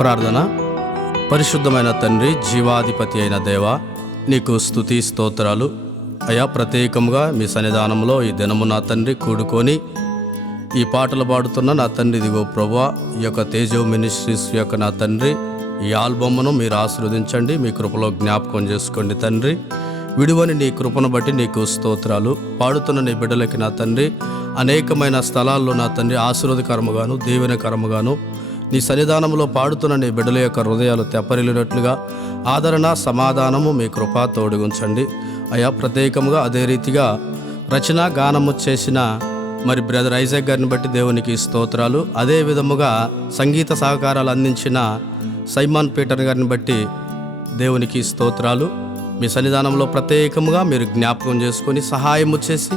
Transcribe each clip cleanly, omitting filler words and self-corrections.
ప్రార్థన. పరిశుద్ధమైన తండ్రి, జీవాధిపతి అయిన దేవ, నీకు స్తుతి స్తోత్రాలు అయా. ప్రత్యేకంగా మీ సన్నిధానంలో ఈ దినము నా తండ్రి కూడుకొని ఈ పాటలు పాడుతున్న నా తండ్రి, ఇదిగో ప్రభువా, ఈ యొక్క తేజో మినిస్ట్రీస్ యొక్క నా తండ్రి ఈ ఆల్బమ్ను మీరు ఆశీర్వదించండి, మీ కృపలో జ్ఞాపకం చేసుకోండి తండ్రి. విడువని నీ కృపను బట్టి నీకు స్తోత్రాలు. పాడుతున్న నీ బిడ్డలకి నా తండ్రి అనేకమైన స్థలాల్లో నా తండ్రి ఆశీర్వదకరముగాను దీవెనకరముగాను నీ సన్నిధానంలో పాడుతున్న నీ బిడ్డల యొక్క హృదయాలు తెప్పరిల్లినట్లుగా ఆదరణ సమాధానము మీ కృప తోడుగుంచండి అయా. ప్రత్యేకంగా అదే రీతిగా రచన గానము చేసిన మరి బ్రదర్ ఐజాక్ గారిని బట్టి దేవునికి స్తోత్రాలు. అదే విధముగా సంగీత సహకారాలు అందించిన సైమాన్ పీటర్ గారిని బట్టి దేవునికి స్తోత్రాలు. మీ సన్నిధానంలో ప్రత్యేకంగా మీరు జ్ఞాపకం చేసుకొని సహాయము చేసి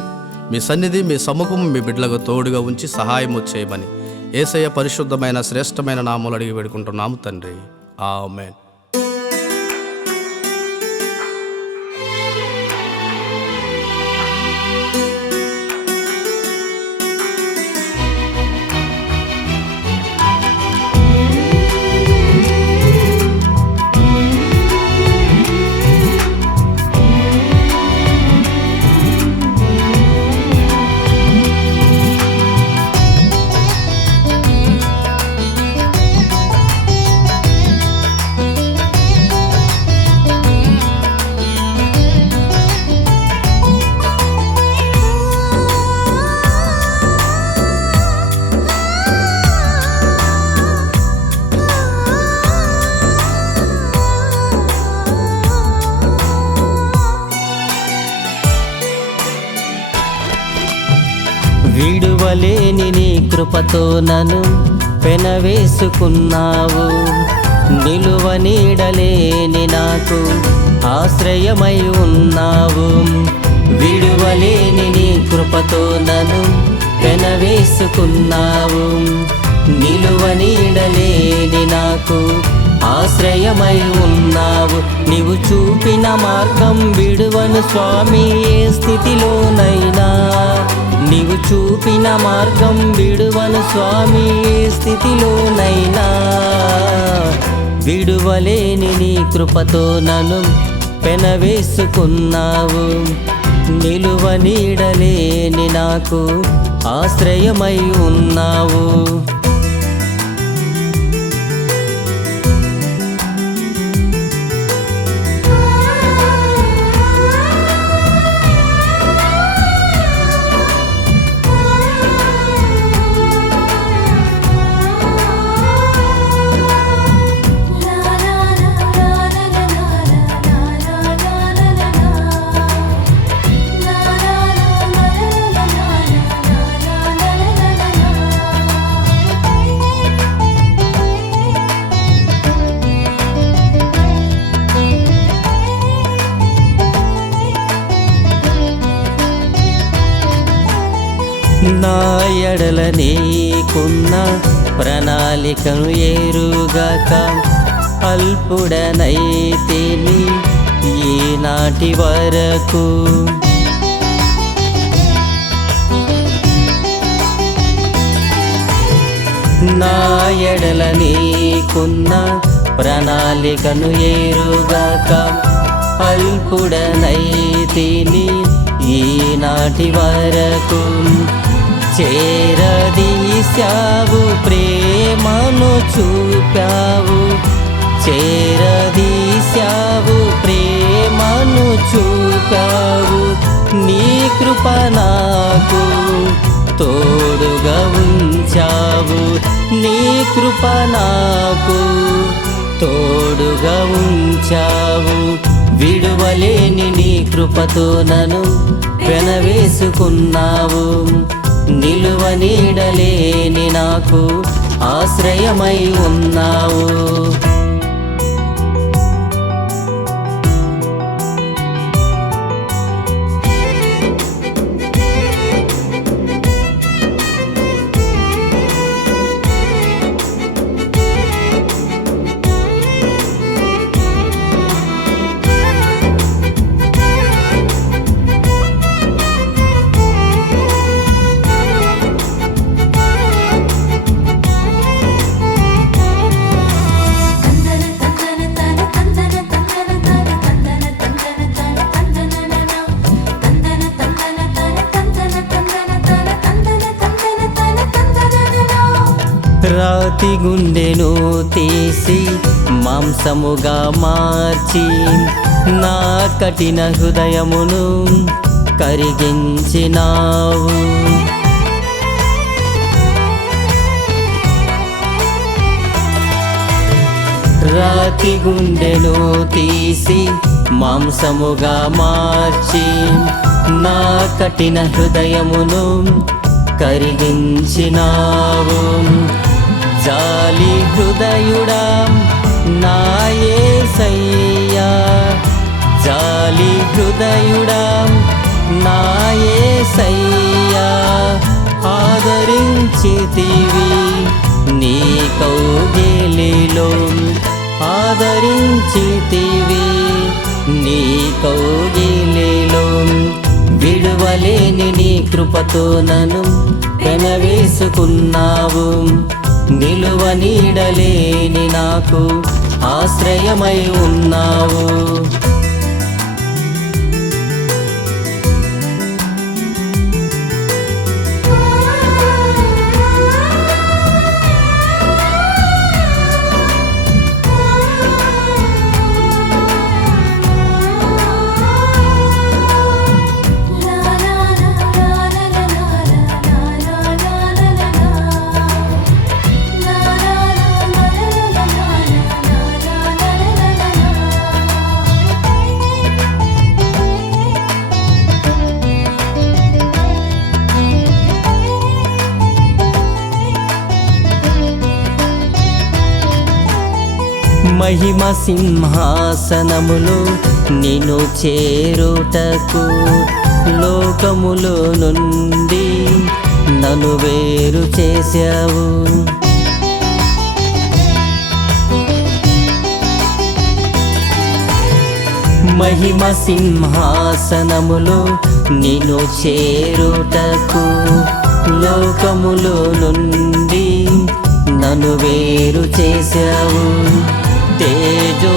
మీ సన్నిధి మీ సముఖం మీ బిడ్డలకు తోడుగా ఉంచి సహాయము చేయమని యేసయ్య పరిశుద్ధమైన శ్రేష్టమైన నామములు అడిగి వేడుకుంటున్నాము తండ్రి, ఆమేన్. విడువలేని నీ కృపతో నన్ను పెనవేసుకున్నావు. నిలువ నీడలేని నాకు ఆశ్రయమై ఉన్నావు. విడువలేని నీ కృపతో నన్ను పెనవేసుకున్నావు. నిలువ నీడలేని నాకు ఆశ్రయమై ఉన్నావు. నీవు చూపిన మార్గం విడువను స్వామి ఏ స్థితిలోనైనా. నీవు చూపిన మార్గం విడువను స్వామి ఏ స్థితిలోనైనా. విడువలేని నీ కృపతో నన్ను పెనవేసుకున్నావు. నిలువ నీడలేని నాకు ఆశ్రయమై ఉన్నావు. నా ఎడల నీకున్న ప్రణాళికను ఎరుగక అల్పుడనైతిని ఈనాటి వరకు. నా ఎడల నీకున్న ప్రణాళికను ఎరుగక అల్పుడనైతిని ఈనాటి వరకు. చేరదీశావు ప్రేమను చూపావు. చేరదీశావు ప్రేమను చూపావు. నీ కృప నాకు తోడుగా ఉంచావు. నీ కృప నాకు తోడుగా ఉంచావు. విడువలేని నీ కృపతో నన్ను పెనవేసుకున్నావు. నిలువ నీడలేని నాకు ఆశ్రయమై ఉన్నావు. రాతి గుండెను తీసి మాంసముగా మార్చి నా కఠిన హృదయమును కరిగించినావు. రాతి గుండెను తీసి మాంసముగా మార్చి నా కఠిన హృదయమును కరిగించినావు. జాలి హృదయుడా నా యేసయ్యా, జాలి హృదయుడా నా యేసయ్యా, ఆదరించితివి నీ కౌగిలిలో, ఆదరించితివి నీ కౌగిలిలో. విడువలేని నీ కృపతో నన్ను పెనవేసుకున్నావు. నిలువ నీడలేని నాకు ఆశ్రయమై ఉన్నావు. మహిమ సింహాసనములో నిన్ను చేరుటకు లోకములో నుండి నన్ను వేరు చేశావు. మహిమ సింహాసనములో నిన్ను చేరుటకు లోకములో నుండి నన్ను వేరు చేశావు. తేజోవాసుల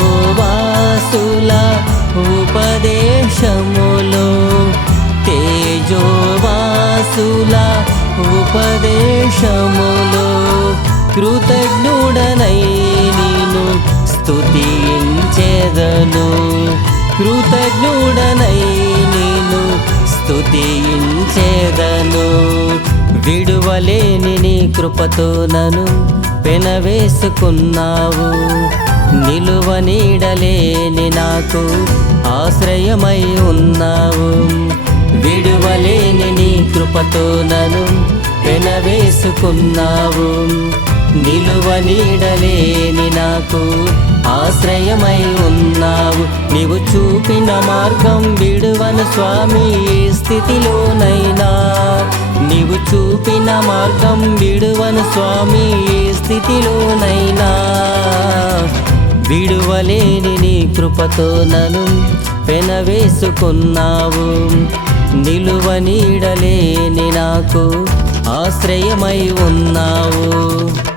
ఉపదేశములో, తేజోవాసుల ఉపదేశములో కృతజ్ఞుడనై నిన్ను స్తుతించెదను. కృతజ్ఞుడనై నిన్ను స్తుతించెదను. విడువలేని నీ కృపతో నన్ను పెనవేసుకున్నావు. నిలువ నీడలేని నాకు ఆశ్రయమై ఉన్నావు. విడువలేని నీ కృపతో నన్ను పెనవేసుకున్నావు. నిలువ నీడలేని నాకు ఆశ్రయమై ఉన్నావు. నీవు చూపిన మార్గం విడువను స్వామి ఏ స్థితిలోనైనా. నీవు చూపిన మార్గం విడువను స్వామి ఏ స్థితిలోనైనా. విడువలేని నీ కృపతో నన్ను పెనవేసుకున్నావు. నిలువ నీడలేని నాకు ఆశ్రయమై ఉన్నావు.